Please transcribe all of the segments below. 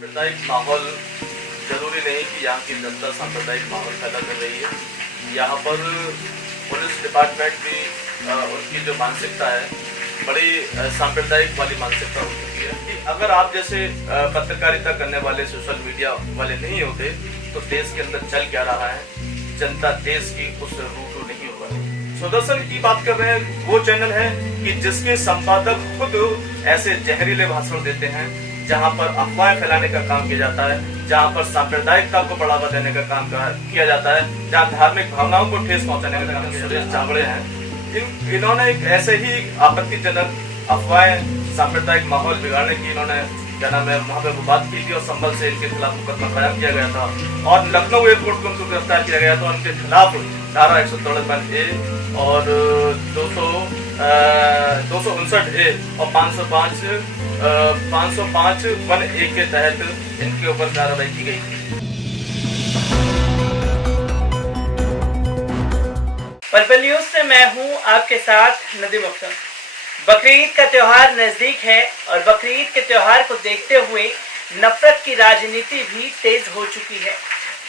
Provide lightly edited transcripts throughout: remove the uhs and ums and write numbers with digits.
सांप्रदायिक माहौल जरूरी नहीं कि यहाँ की जनता सांप्रदायिक माहौल पैदा कर रही है। यहाँ पर पुलिस डिपार्टमेंट भी उनकी जो मानसिकता है बड़ी सांप्रदायिक वाली मानसिकता हो चुकी है कि अगर आप जैसे पत्रकारिता करने वाले सोशल मीडिया वाले नहीं होते तो देश के अंदर चल क्या रहा है, जनता देश की उस रूटू नहीं होगा। सुदर्शन की बात कर रहे हैं, वो चैनल है कि जिसके संपादक खुद ऐसे जहरीले भाषण देते हैं जहां पर अफवाहें फैलाने का काम किया जाता है, जहां पर सांप्रदायिकता को बढ़ावा देने का काम किया जाता है, जहां धार्मिक भावनाओं को ठेस पहुंचाने का काम सुरेश चावड़े हैं। इन्होंने एक ऐसे ही आपत्तिजनक अफवाहें सांप्रदायिक माहौल बिगाड़ने की इन्होंने वहाँ पे बात की थी और संभल से इनके खिलाफ मुकदमा कायम किया गया था और लखनऊ एयरपोर्ट को उनको गिरफ्तार किया गया था। उनके खिलाफ धारा 153A और 259A और 505(1)(a) के तहत इनके ऊपर कार्रवाई की गई थी। पलपल न्यूज से मैं हूं आपके साथ नदीम अख्तर। बकरीद का त्योहार नजदीक है और बकरीद के त्योहार को देखते हुए नफरत की राजनीति भी तेज हो चुकी है।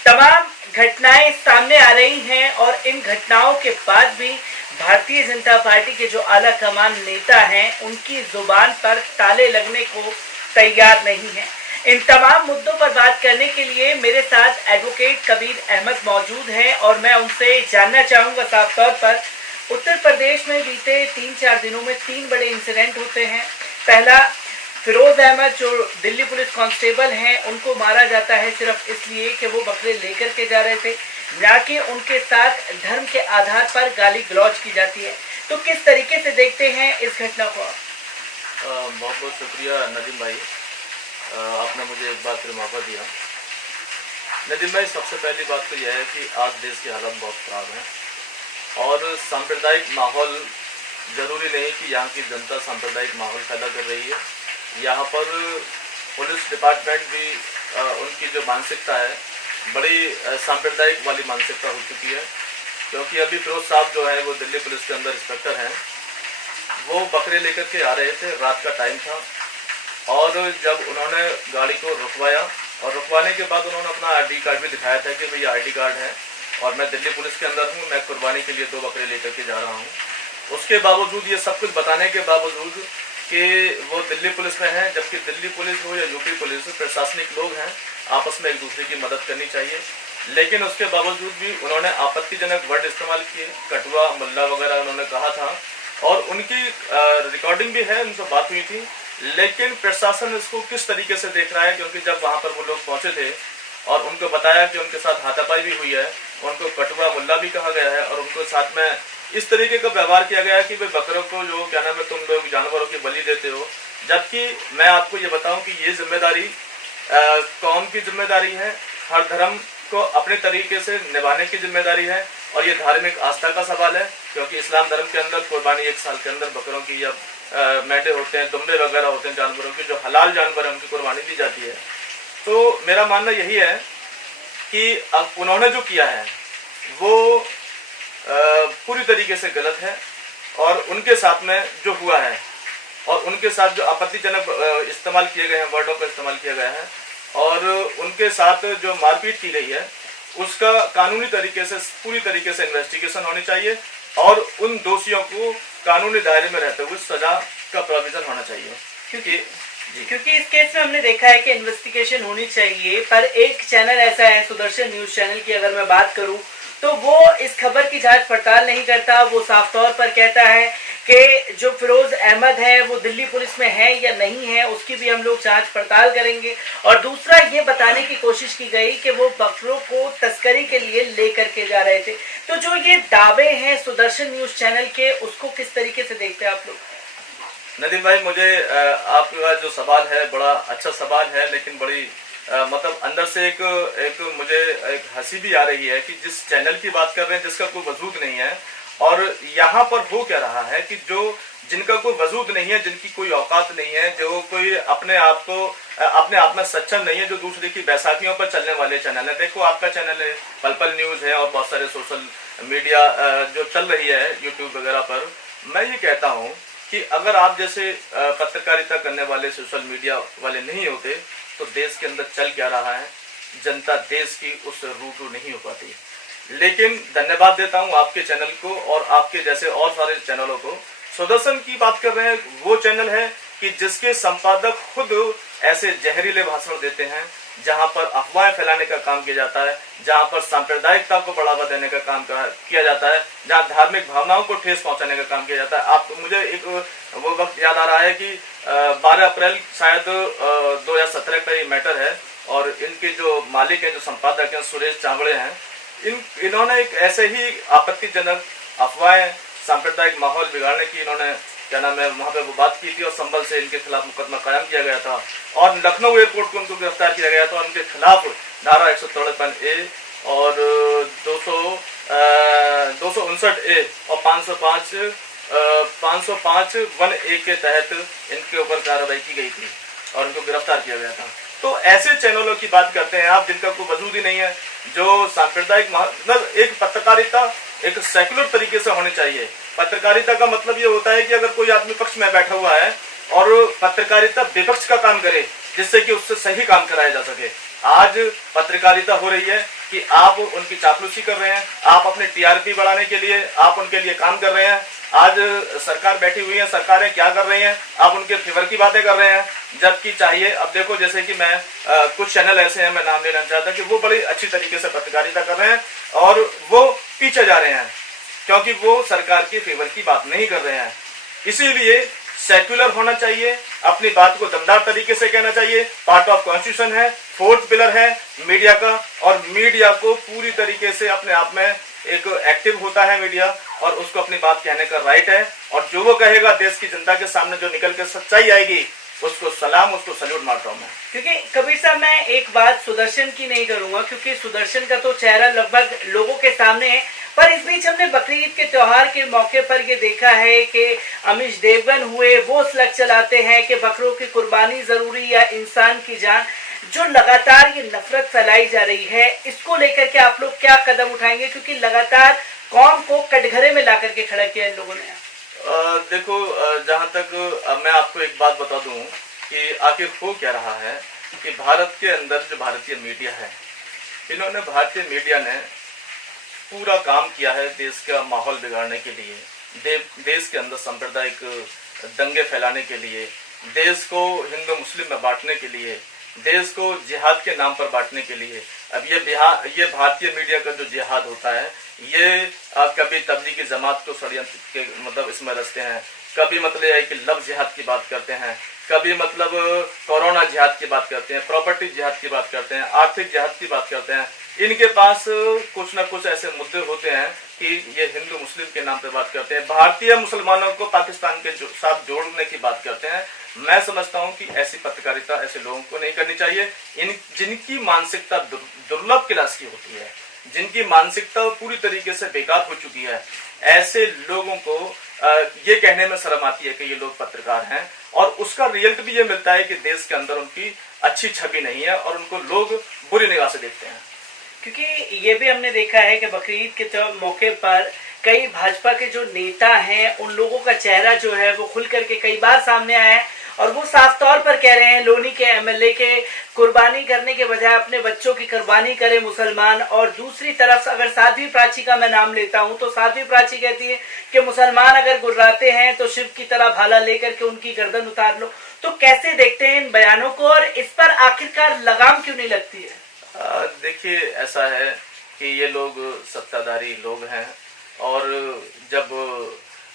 तमाम घटनाएं सामने आ रही हैं और इन घटनाओं के बाद भी भारतीय जनता पार्टी के जो आला कमान नेता हैं उनकी जुबान पर ताले लगने को तैयार नहीं है। इन तमाम मुद्दों पर बात करने के लिए मेरे साथ एडवोकेट कबीर अहमद मौजूद हैं और मैं उनसे जानना चाहूंगा साफ तौर पर उत्तर प्रदेश में बीते 3-4 दिनों में 3 बड़े इंसिडेंट होते हैं। पहला, फिरोज अहमद जो दिल्ली पुलिस कांस्टेबल हैं उनको मारा जाता है सिर्फ इसलिए कि वो बकरे लेकर के जा रहे थे, ना कि उनके साथ धर्म के आधार पर गाली गलौज की जाती है। तो किस तरीके से देखते हैं इस घटना को आप? बहुत बहुत शुक्रिया नदीम भाई, आपने मुझे एक बार फिर मौका दिया। नदीम भाई, सबसे पहली बात तो यह है कि आज देश की हालत बहुत ख़राब है और सांप्रदायिक माहौल ज़रूरी नहीं कि यहाँ की जनता सांप्रदायिक माहौल पैदा कर रही है। यहाँ पर पुलिस डिपार्टमेंट भी उनकी जो मानसिकता है बड़ी सांप्रदायिक वाली मानसिकता हो चुकी है, क्योंकि अभी फिरोज साहब जो है वो दिल्ली पुलिस के अंदर इंस्पेक्टर हैं। वो बकरे लेकर के आ रहे थे, रात का टाइम था और जब उन्होंने गाड़ी को रुकवाया और रुकवाने के बाद उन्होंने अपना ID कार्ड भी दिखाया था कि भैया ID कार्ड है और मैं दिल्ली पुलिस के अंदर हूँ, मैं कुर्बानी के लिए 2 बकरे लेकर के जा रहा हूँ। उसके बावजूद, ये सब कुछ बताने के बावजूद कि वो दिल्ली पुलिस में हैं, जबकि दिल्ली पुलिस हो या यूपी पुलिस, प्रशासनिक लोग हैं, आपस में एक दूसरे की मदद करनी चाहिए। लेकिन उसके बावजूद भी उन्होंने आपत्तिजनक वर्ड इस्तेमाल किए, कटुआ, मुल्ला वगैरह उन्होंने कहा था और उनकी रिकॉर्डिंग भी है, उनसे बात हुई थी। लेकिन प्रशासन इसको किस तरीके से देख रहा है, क्योंकि जब वहाँ पर वो लोग पहुँचे थे और उनको बताया कि उनके साथ हाथापाई भी हुई है, उनको कटुआ मुल्ला भी कहा गया है और उनको साथ में इस तरीके का व्यवहार किया गया है कि भाई बकरों को जो क्या नाम है तुम लोग जानवरों की बलि देते हो। जबकि मैं आपको ये बताऊं कि ये जिम्मेदारी कौम की जिम्मेदारी है, हर धर्म को अपने तरीके से निभाने की जिम्मेदारी है और ये धार्मिक आस्था का सवाल है, क्योंकि इस्लाम धर्म के अंदर कुर्बानी 1 साल के अंदर बकरों की या मेंढे होते हैं, दुम्बे वगैरह होते हैं, जानवरों की जो हलाल जानवर है उनकी कुर्बानी दी जाती है। तो मेरा मानना यही है कि अब उन्होंने जो किया है वो पूरी तरीके से गलत है और उनके साथ में जो हुआ है और उनके साथ जो आपत्तिजनक इस्तेमाल किए गए हैं, वर्डों का इस्तेमाल किया गया है और उनके साथ जो मारपीट की गई है उसका कानूनी तरीके से पूरी तरीके से इन्वेस्टिगेशन होनी चाहिए और उन दोषियों को कानूनी दायरे में रहते हुए सजा का प्रोविजन होना चाहिए। क्योंकि इस केस में हमने देखा है कि इन्वेस्टिगेशन होनी चाहिए, पर एक चैनल ऐसा है सुदर्शन न्यूज चैनल की अगर मैं बात करूं तो वो इस खबर की जांच पड़ताल नहीं करता। वो साफ तौर पर कहता है कि जो फिरोज अहमद है वो दिल्ली पुलिस में है या नहीं है उसकी भी हम लोग जांच पड़ताल करेंगे। और दूसरा, ये बताने की कोशिश की गई कि वो बकरों को तस्करी के लिए लेकर के जा रहे थे। तो जो ये दावे हैं सुदर्शन न्यूज चैनल के, उसको किस तरीके से देखते हैं आप लोग? नदीम भाई, मुझे आपका जो सवाल है बड़ा अच्छा सवाल है, लेकिन बड़ी मतलब अंदर से एक मुझे एक हंसी भी आ रही है कि जिस चैनल की बात कर रहे हैं जिसका कोई वजूद नहीं है और यहाँ पर हो क्या रहा है कि जो जिनका कोई वजूद नहीं है, जिनकी कोई औकात नहीं है, जो कोई अपने आप में सक्षम नहीं है, जो दूसरे की बैसाखियों पर चलने वाले चैनल है। देखो, आपका चैनल है, पलपल न्यूज है और बहुत सारे सोशल मीडिया जो चल रही है यूट्यूब वगैरह पर। मैं ये कहता हूँ कि अगर आप जैसे पत्रकारिता करने वाले सोशल मीडिया वाले नहीं होते तो देश के अंदर चल क्या रहा है, जनता देश की उससे रूबरू नहीं हो पाती। लेकिन धन्यवाद देता हूं आपके चैनल को और आपके जैसे और सारे चैनलों को। सुदर्शन की बात कर रहे हैं, वो चैनल है कि जिसके संपादक खुद ऐसे जहरीले भाषण देते हैं जहां पर अफवाहें फैलाने का काम किया जाता है, जहां पर सांप्रदायिकता को बढ़ावा देने का काम किया जाता है, जहां धार्मिक भावनाओं को ठेस पहुंचाने का काम किया जाता है। आप मुझे एक वो वक्त याद आ रहा है कि 12 अप्रैल शायद 2017 का ये मैटर है और इनके जो मालिक हैं, जो संपादक हैं, सुरेश चावड़े हैं, इन्होंने एक ऐसे ही आपत्तिजनक अफवाहें, सांप्रदायिक माहौल बिगाड़ने की इन्होंने क्या नाम है वहां पे वो बात की थी और संबल से इनके खिलाफ मुकदमा कायम किया गया था और लखनऊ एयरपोर्ट को उनको गिरफ्तार किया गया था और उनके खिलाफ धारा 153A और 259A और 505 1A के तहत इनके ऊपर कार्रवाई की गई थी और उनको गिरफ्तार किया गया था। तो ऐसे चैनलों की बात करते हैं आप जिनका कोई वजूद ही नहीं है, जो सांप्रदायिक मतलब एक पत्रकारिता एक सेकुलर तरीके से होनी चाहिए। पत्रकारिता का मतलब ये होता है कि अगर कोई आदमी पक्ष में बैठा हुआ है और पत्रकारिता विपक्ष का काम करे जिससे कि उससे सही काम कराया जा सके। आज पत्रकारिता हो रही है कि आप उनकी चापलूसी कर रहे हैं, आप अपने टीआरपी बढ़ाने के लिए आप उनके लिए काम कर रहे हैं। आज सरकार बैठी हुई है, सरकारें क्या कर रही हैं, आप उनके फेवर की बातें कर रहे हैं, जबकि चाहिए अब देखो जैसे कि मैं कुछ चैनल ऐसे हैं, मैं नाम लेना चाहता कि वो बड़ी अच्छी तरीके से पत्रकारिता कर रहे हैं और वो पीछे जा रहे हैं क्योंकि वो सरकार के फेवर की बात नहीं कर रहे हैं। इसीलिए सेक्युलर होना चाहिए, अपनी बात को दमदार तरीके से कहना चाहिए। पार्ट ऑफ कॉन्स्टिट्यूशन है, 4th पिलर है मीडिया का और मीडिया को पूरी तरीके से अपने आप में एक एक्टिव होता है मीडिया और उसको अपनी बात कहने का राइट है और जो वो कहेगा देश की जनता के सामने जो निकल के सच्चाई आएगी उसको सलाम, उसको सल्यूट मारता हूं मैं। क्योंकि कबीर साहब मैं एक बात सुदर्शन की नहीं करूंगा क्योंकि सुदर्शन का तो चेहरा लगभग लोगों के सामने है, पर इस बीच हमने बकरीद के त्योहार के मौके पर ये देखा है कि अमीश देवगन हुए वो स्लग चलाते हैं कि बकरों की कुर्बानी जरूरी या इंसान की जान। जो लगातार ये नफरत फैलाई जा रही है इसको लेकर के आप लोग क्या कदम उठाएंगे, क्योंकि लगातार कौम को कटघरे में ला करके खड़ा किया इन लोगों ने। देखो जहां तक मैं आपको एक बात बता दूं कि आखिर हो क्या रहा है कि भारत के अंदर जो भारतीय मीडिया है, इन्होंने भारतीय मीडिया ने पूरा काम किया है देश का माहौल बिगाड़ने के लिए, देश के अंदर सांप्रदायिक दंगे फैलाने के लिए, देश को हिंदू मुस्लिम में बांटने के लिए, देश को जिहाद के नाम पर बांटने के लिए। अब ये भारतीय मीडिया का जो जिहाद होता है ये कभी तबलीगी जमात को षड्यंत्र के मतलब इसमें रचते हैं, कभी मतलब है कि लव जिहाद की बात करते हैं, कभी मतलब कोरोना जिहाद की बात करते हैं, प्रॉपर्टी जिहाद की बात करते हैं, आर्थिक जिहाद की बात करते हैं। इनके पास कुछ ना कुछ ऐसे मुद्दे होते हैं कि ये हिंदू मुस्लिम के नाम पे बात करते हैं, भारतीय मुसलमानों को पाकिस्तान के साथ जोड़ने की बात करते हैं। मैं समझता हूं कि ऐसी पत्रकारिता ऐसे लोगों को नहीं करनी चाहिए। जिनकी मानसिकता दुर्लभ क्लास की होती है, जिनकी मानसिकता पूरी तरीके से बेकार हो चुकी है, ऐसे लोगों को ये कहने में शर्म आती है कि ये लोग पत्रकार हैं और उसका रिजल्ट भी ये मिलता है कि देश के अंदर उनकी अच्छी छवि नहीं है और उनको लोग बुरी निगाह से देखते हैं। क्योंकि ये भी हमने देखा है कि बकरीद के मौके पर कई भाजपा के जो नेता हैं उन लोगों का चेहरा जो है वो खुल करके कई बार सामने आया है और वो साफ तौर पर कह रहे हैं लोनी के एमएलए के कुर्बानी करने के बजाय अपने बच्चों की कुर्बानी करे मुसलमान। और दूसरी तरफ अगर साध्वी प्राची का मैं नाम लेता हूं तो साध्वी प्राची कहती है कि मुसलमान अगर गुर्राते हैं तो शिव की तरह भाला लेकर के उनकी गर्दन उतार लो। तो कैसे देखते हैं इन बयानों को और इस पर आखिरकार लगाम क्यों नहीं लगती है? देखिए ऐसा है कि ये लोग सत्ताधारी लोग हैं और जब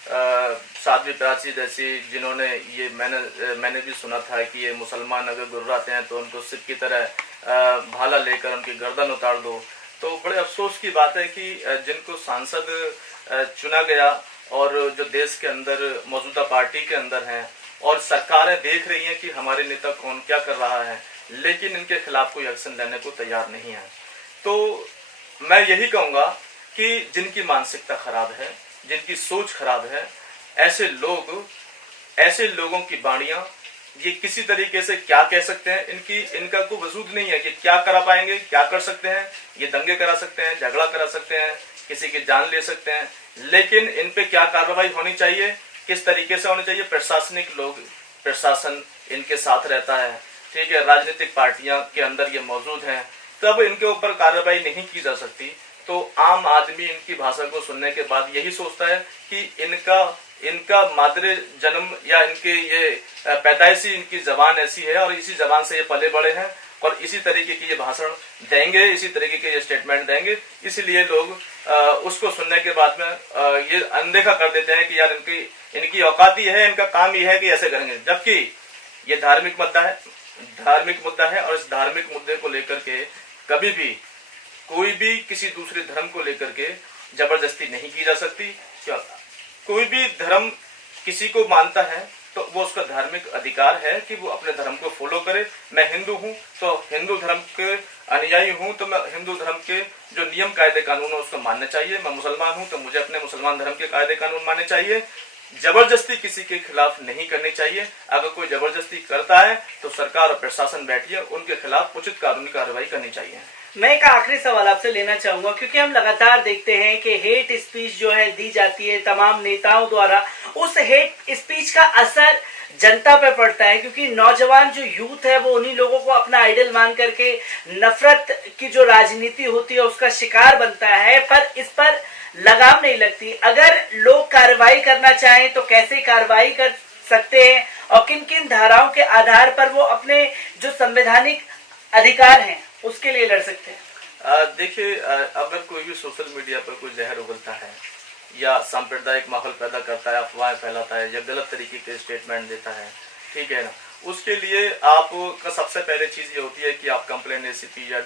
साध्वी प्राची जैसी जिन्होंने ये मैंने भी सुना था कि ये मुसलमान अगर गुर्राते हैं तो उनको सिख की तरह भाला लेकर उनकी गर्दन उतार दो, तो बड़े अफसोस की बात है कि जिनको सांसद चुना गया और जो देश के अंदर मौजूदा पार्टी के अंदर हैं और सरकारें देख रही हैं कि हमारे नेता कौन क्या कर रहा है, लेकिन इनके खिलाफ कोई एक्शन लेने को तैयार नहीं है। तो मैं यही कहूँगा कि जिनकी मानसिकता खराब है, जिनकी सोच खराब है, ऐसे लोगों की वाणियां ये किसी तरीके से क्या कह सकते हैं, इनका कोई वजूद नहीं है कि क्या करा पाएंगे, क्या कर सकते हैं। ये दंगे करा सकते हैं, झगड़ा करा सकते हैं, किसी की जान ले सकते हैं, लेकिन इन पे क्या कार्रवाई होनी चाहिए, किस तरीके से होनी चाहिए। प्रशासन इनके साथ रहता है, ठीक है, राजनीतिक पार्टियां के अंदर ये मौजूद हैं, तब इनके ऊपर कार्रवाई नहीं की जा सकती। तो आम आदमी इनकी भाषा को सुनने के बाद यही सोचता है कि इनका मादरे जन्म या इनके ये पैदाइशी इनकी जबान ऐसी है और इसी जबान से ये पले बड़े हैं और इसी तरीके की ये भाषण देंगे, इसी तरीके के ये स्टेटमेंट देंगे। इसलिए लोग उसको सुनने के बाद में ये अनदेखा कर देते हैं कि यार इनकी औकात ही है, इनका काम ही है कि ऐसे करेंगे। जबकि ये धार्मिक मुद्दा है और इस धार्मिक मुद्दे को लेकर के कभी भी कोई भी किसी दूसरे धर्म को लेकर के जबरदस्ती नहीं की जा सकती। कोई भी धर्म किसी को मानता है तो वो उसका धार्मिक अधिकार है कि वो अपने धर्म को फॉलो करे। मैं हिंदू हूँ तो हिंदू धर्म के अनुयायी हूँ तो मैं हिंदू धर्म के जो नियम कायदे कानून है उसको मानना चाहिए। मैं मुसलमान हूँ तो मुझे अपने मुसलमान धर्म के कायदे कानून मानने चाहिए। जबरदस्ती किसी के खिलाफ नहीं करनी चाहिए। अगर कोई जबरदस्ती करता है तो सरकार और प्रशासन बैठिए, उनके खिलाफ उचित कानूनी कार्रवाई करनी चाहिए। मैं एक आखिरी सवाल आपसे लेना चाहूंगा, क्योंकि हम लगातार देखते हैं कि हेट स्पीच जो है दी जाती है तमाम नेताओं द्वारा। उस हेट स्पीच का असर जनता पे पड़ता है, क्योंकि नौजवान जो यूथ है वो उन्हीं लोगों को अपना आइडल मान करके नफरत की जो राजनीति होती है उसका शिकार बनता है, पर इस पर लगाम नहीं लगती। अगर लोग कार्रवाई करना चाहें तो कैसे कार्रवाई कर सकते हैं और किन किन धाराओं के आधार पर वो अपने जो संवैधानिक अधिकार हैं उसके लिए लड़ सकते हैं? देखिए, अगर कोई भी सोशल मीडिया पर कोई जहर उगलता है या सांप्रदायिक माहौल पैदा करता है, अफवाहें फैलाता है या गलत तरीके के स्टेटमेंट देता है, ठीक है ना, उसके लिए आपका सबसे पहले चीज ये होती है कि आप कंप्लेंट एसीपी या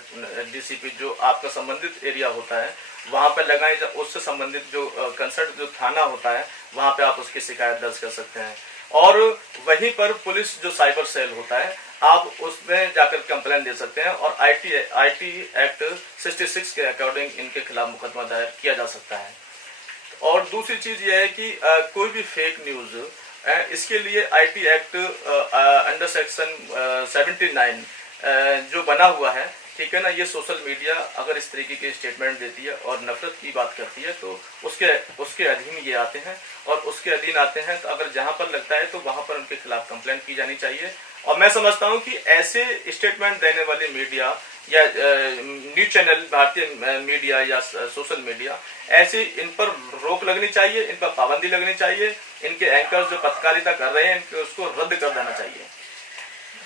डीसीपी जो आपका संबंधित एरिया होता है वहां पर लगाएं। उससे संबंधित जो कंसर्न जो थाना होता है वहां पे आप उसकी शिकायत दर्ज कर सकते हैं। और वहीं पर पुलिस जो साइबर सेल होता है आप उसमें जाकर कंप्लेंट दे सकते हैं और आईटी एक्ट 66 के अकॉर्डिंग इनके खिलाफ मुकदमा दायर किया जा सकता है। और दूसरी चीज यह है कि कोई भी फेक न्यूज इसके लिए आईटी एक्ट अंडर सेक्शन 79 जो बना हुआ है, ठीक है ना, ये सोशल मीडिया अगर इस तरीके के स्टेटमेंट देती है और नफरत की बात करती है तो उसके अधीन ये आते हैं। और उसके अधीन आते हैं तो अगर जहां पर लगता है तो वहां पर उनके खिलाफ कंप्लेंट की जानी चाहिए। और मैं समझता हूं कि ऐसे स्टेटमेंट देने वाले मीडिया या न्यूज चैनल, भारतीय मीडिया या सोशल मीडिया, ऐसे इन पर रोक लगनी चाहिए, इन पर पाबंदी लगनी चाहिए। इनके एंकर्स जो पत्रकारिता कर रहे हैं उसको रद्द कर देना चाहिए।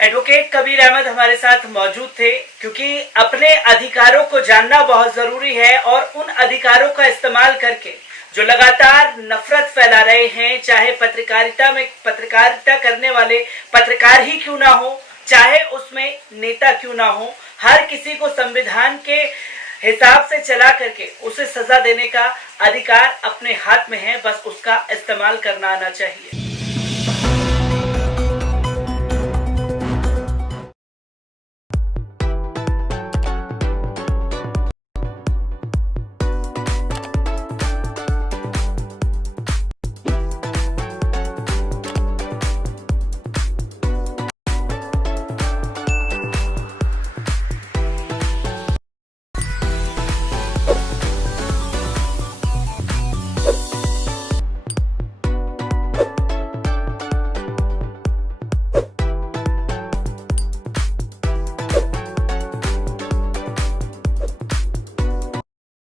एडवोकेट कबीर अहमद हमारे साथ मौजूद थे, क्योंकि अपने अधिकारों को जानना बहुत जरूरी है और उन अधिकारों का इस्तेमाल करके जो लगातार नफरत फैला रहे हैं, चाहे पत्रकारिता में पत्रकारिता करने वाले पत्रकार ही क्यों ना हो, चाहे उसमें नेता क्यों ना हो, हर किसी को संविधान के हिसाब से चला करके उसे सजा देने का अधिकार अपने हाथ में है। बस उसका इस्तेमाल करना आना चाहिए।